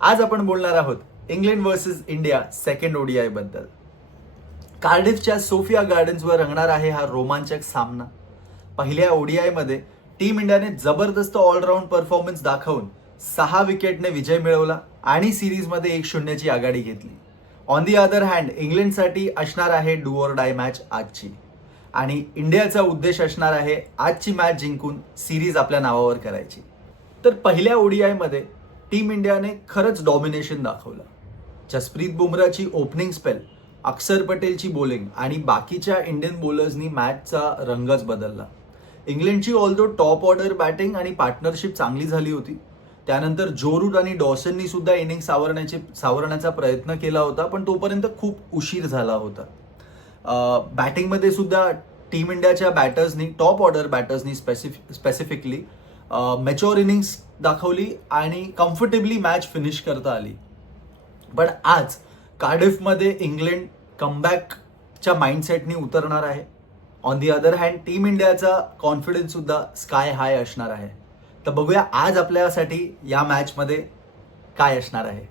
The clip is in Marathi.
आज आपण बोलणार आहोत England versus India second ODI बद्दल. कार्डिफच्या सोफिया गार्डन्सवर रंगणार आहे हा रोमांचक सामना. पहिल्या ओडीआय मध्ये टीम इंडियाने जबरदस्त ऑलराऊंड परफॉर्मन्स दाखवून 6 विकेटने विजय मिळवला आणि सिरीजमध्ये 1-0 ची आघाडी घेतली. ऑन दी अदर हँड इंग्लंडसाठी असणार आहे डू ऑर डाय मॅच आजची, आणि इंडियाचा उद्देश असणार आहे आजची मॅच जिंकून सिरीज आपल्या नावावर करायची. तर पहिल्या ओडीआय मध्ये टीम इंडियाने खरंच डॉमिनेशन दाखवलं. जसप्रीत बुमराची ओपनिंग स्पेल, अक्षर पटेलची बॉलिंग आणि बाकीच्या इंडियन बॉलर्सनी मॅचचा रंगच बदलला. इंग्लंडची ऑल्दो टॉप ऑर्डर बॅटिंग आणि पार्टनरशिप चांगली झाली होती. त्यानंतर जो रूट आणि डॉसननी सुद्धा इनिंग सावरण्याचा प्रयत्न केला होता, पण तोपर्यंत खूप उशीर झाला होता. बॅटिंगमध्ये सुद्धा टीम इंडियाच्या बॅटर्सनी, टॉप ऑर्डर बॅटर्सनी स्पेसिफिकली मॅच्युअर इनिंग्स दाखवली आणि कम्फर्टेबली मॅच फिनिश करता आली. पण आज कार्डिफमध्ये इंग्लंड कमबॅकच्या माइंडसेटनी उतरणार आहे. On the other hand team इंडियाचा कॉन्फिडन्स सुद्धा स्काय हाय असणार आहे. तर बघूया आज आपल्यासाठी या मॅचमध्ये काय असणार आहे.